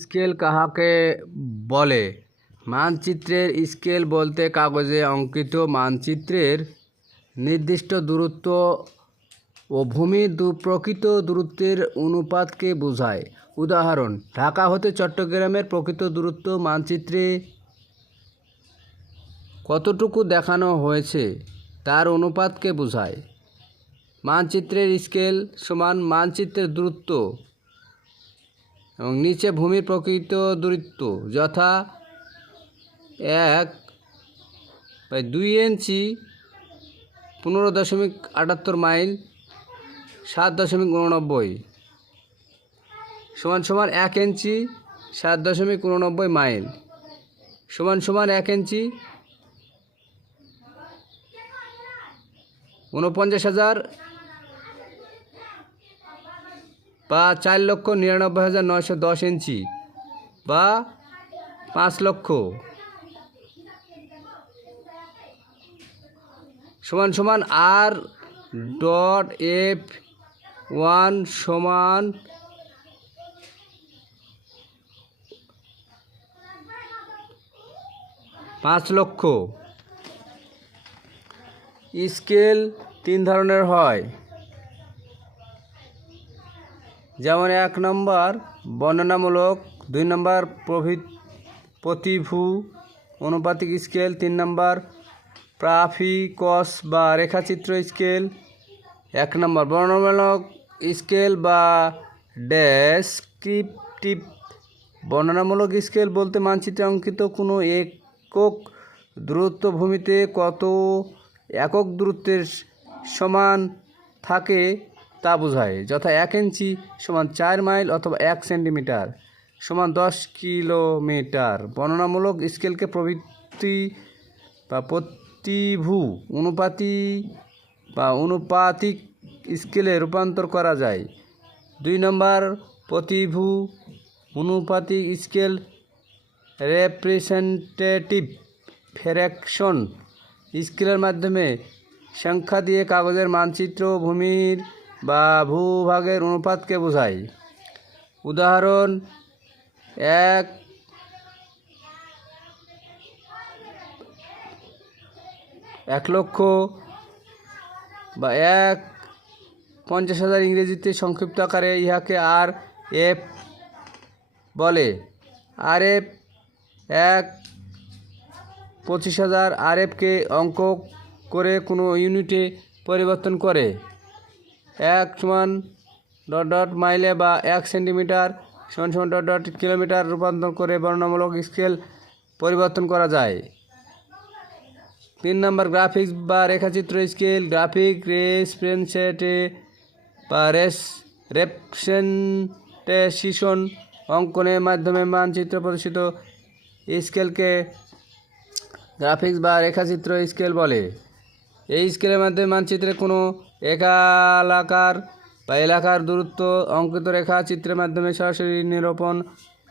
Scale কাহাকে বলে? মানচিত্রের scale বলতে কাগজে অঙ্কিত মানচিত্রের নির্দিষ্ট দূরত্ব ও ভূমির প্রকৃত দূরত্বের অনুপাতকে বোঝায়। উদাহরণ: ঢাকা হতে চট্টগ্রামের প্রকৃত দূরত্ব মানচিত্রে কতটুকু দেখানো হয়েছে তার অনুপাতকে বোঝায়। মানচিত্রের স্কেল সমান মানচিত্রের দূরত্ব এবং নিচে ভূমির প্রকৃত দূরত্ব, যথা 1/2 ইঞ্চি 15.78 মাইল 7.89 সমান 1 ইঞ্চি 7.89 মাইল সমান 1 ইঞ্চি 49,000 বা 4,99,910 ইঞ্চি বা 5 লক্ষ সমান R.F1 সমান 5 লক্ষ। স্কেল 3 ধরনের হয়, যেমন 1 নম্বর বর্ণনামূলক, 2 নম্বর প্রতিভু অনুপাতিক স্কেল, 3 নম্বর প্রাফিকস বা রেখাচিত্র স্কেল। 1 নম্বর বর্ণনামূলক স্কেল বা ডেসক্রিপটিভ। বর্ণনামূলক স্কেল বলতে মানচিত্রে অঙ্কিত কোনো একক দূরত্ব ভূমিতে কত একক দূরত্বের সমান থাকে তা বোঝায়, যথা 1 ইঞ্চি সমান 4 মাইল অথবা 1 সেন্টিমিটার সমান 10 কিলোমিটার। বর্ণনামূলক স্কেলকে প্রভৃতি বা প্রতিভু অনুপাতি বা অনুপাতিক স্কেলে রূপান্তর করা যায়। 2 নম্বর প্রতিভু অনুপাতিক স্কেল রিপ্রেজেন্টেটিভ ফ্র্যাকশন স্কেলের মাধ্যমে সংখ্যা দিয়ে কাগজের মানচিত্র ভূমির বা ভূভাগের অনুপাতকে বোঝায়। উদাহরণ: 1 লক্ষ বা 1,50,000 ইংরেজিতে সংক্ষিপ্ত আকারে ইহাকে R.F বলে। R.F 1,25,000 R.F-কে অঙ্ক করে কোনো ইউনিটে পরিবর্তন করে 1 মাইলে বা 1 সেন্টিমিটার কিলোমিটার রূপান্তর করে বর্ণনামূলক স্কেল পরিবর্তন করা যায়। 3 নম্বর গ্রাফিক্স বা রেখাচিত্র স্কেল। গ্রাফিক রেপ্রেজেন্টেশন অঙ্কনের মাধ্যমে মানচিত্র প্রদর্শিত স্কেলকে গ্রাফিক্স বা রেখাচিত্র স্কেল বলে। এই স্কেলের মাধ্যমে মানচিত্রে কোনো এলাকার দূরত্ব অঙ্কিত রেখাচিত্রের মাধ্যমে সরাসরি নিরূপণ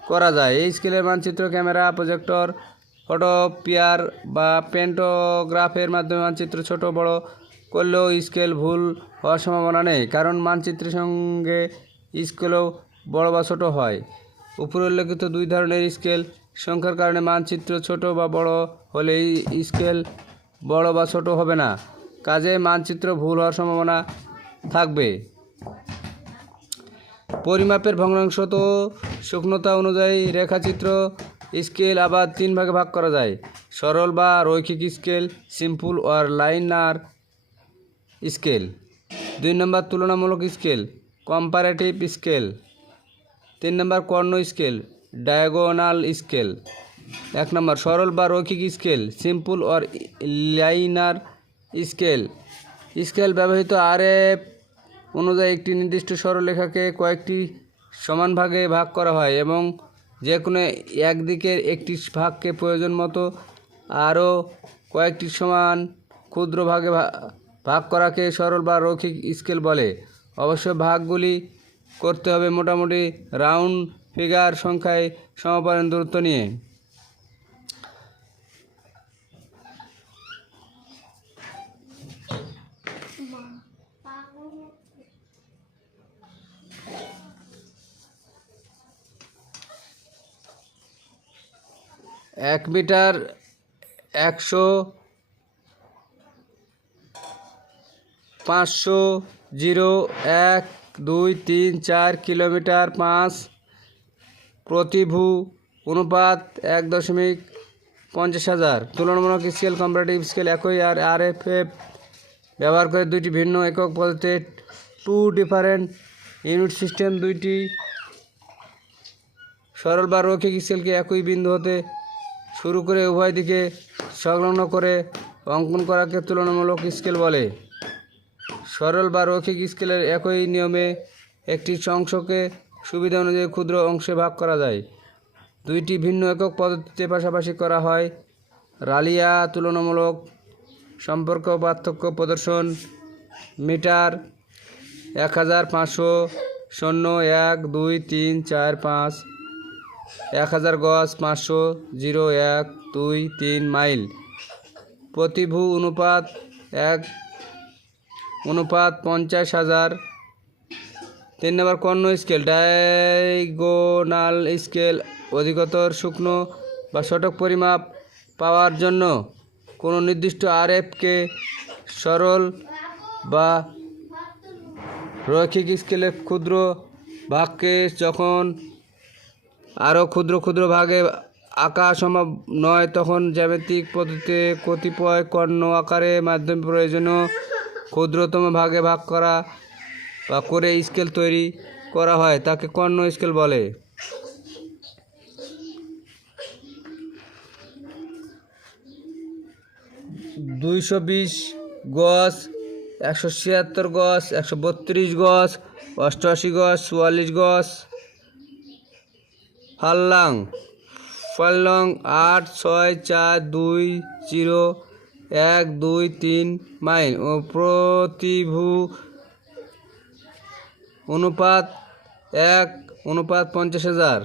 করা যায়। এই স্কেলের মানচিত্র ক্যামেরা, প্রজেক্টর, ফটোপিয়ার বা প্যান্টোগ্রাফের মাধ্যমে মানচিত্র ছোট বড় করলেও স্কেল ভুল হওয়ার সম্ভাবনা নেই, কারণ মানচিত্রের সঙ্গে স্কেলও বড় বা ছোট হয়। উপরে উল্লেখিত 2 ধরনের স্কেল সংখ্যার কারণে মানচিত্র ছোট বা বড় হলে স্কেল বড় বা ছোট হবে না, কাজে মানচিত্র ভুল হওয়ার সম্ভাবনা থাকবে। পরিমাপের ভগ্নাংশ তো সূক্ষ্মতা অনুযায়ী রেখাচিত্র স্কেল আবার 3 ভাগে ভাগ করা যায়: সরল বা রৈখিক scale, simple or liner scale. 2 নম্বর তুলনামূলক স্কেল, কম্পারেটিভ স্কেল। 3 নম্বর কর্ণ স্কেল, ডায়াগোনাল স্কেল। 1 নম্বর সরল বা রৈখিক scale, simple or liner scale. Scale ব্যবহৃত R.F অনুযায়ী একটি নির্দিষ্ট সরলরেখাকে কয়েকটি সমান ভাগে ভাগ করা হয় এবং যে কোনো একদিকের একটি ভাগকে প্রয়োজন মতো আরও কয়েকটি সমান ক্ষুদ্র ভাগে ভাগ করাকে সরল বা রৈখিক স্কেল বলে। অবশ্য ভাগগুলি করতে হবে মোটামুটি রাউন্ড ফিগার সংখ্যায় সমাপন দূরত্ব নিয়ে। 1 মিটার 100, 500, 0, 1, 2, 3, 4 কিলোমিটার 5 প্রতিভু অনুপাত 1.50,000। তুলনামূলক স্কেল কম্পারেটিভ স্কেল একই আর আরএফএফ ব্যবহার করে দুইটি ভিন্ন একক পদ্ধতিতে টু ডিফারেন্ট ইউনিট সিস্টেম। দুইটি সরল বা রৈখিক স্কেলকে একই বিন্দু হতে শুরু করে উভয় দিকে সংলগ্ন করে অঙ্কন করাকে তুলনামূলক স্কেল বলে। সরল বা রৈখিক স্কেলের একই নিয়মে একটি অংশকে সুবিধা অনুযায়ী ক্ষুদ্র অংশে ভাগ করা যায়। দুইটি ভিন্ন একক পদ্ধতিতে পাশাপাশি করা হয়। রালিয়া তুলনামূলক সম্পর্ক পার্থক্য প্রদর্শন মিটার 1500, 0, 1, 2, 3, 4, 5, 1000 গজ 500, 0, 1, 2, 3 মাইল প্রতিভু অনুপাত 1:50,000। 3 নম্বর কর্ণ স্কেল ডায়াগোনাল স্কেল অধিকতর শুকনো বা সঠিক পরিমাপ পাওয়ার জন্য কোনো নির্দিষ্ট আরএফকে সরল বা রৈখিক স্কেলের ক্ষুদ্র ভাগকে যখন আরও ক্ষুদ্র ক্ষুদ্র ভাগে আঁকা সম্ভব নয় তখন জ্যামিতিক পদ্ধতিতে কতিপয় কর্ণ আকারের মাধ্যমে প্রয়োজনীয় ক্ষুদ্রতম ভাগে ভাগ করা বা করে স্কেল তৈরি করা হয়, তাকে কর্ণ স্কেল বলে। $220 গজ, 176 গজ, 132 গজ, 88 গজ, 44 গজ। ফারলং 8, 6, 4, 2, 0, 1, 2, 3 মাইল ও প্রতিভু অনুপাত 1:50,000।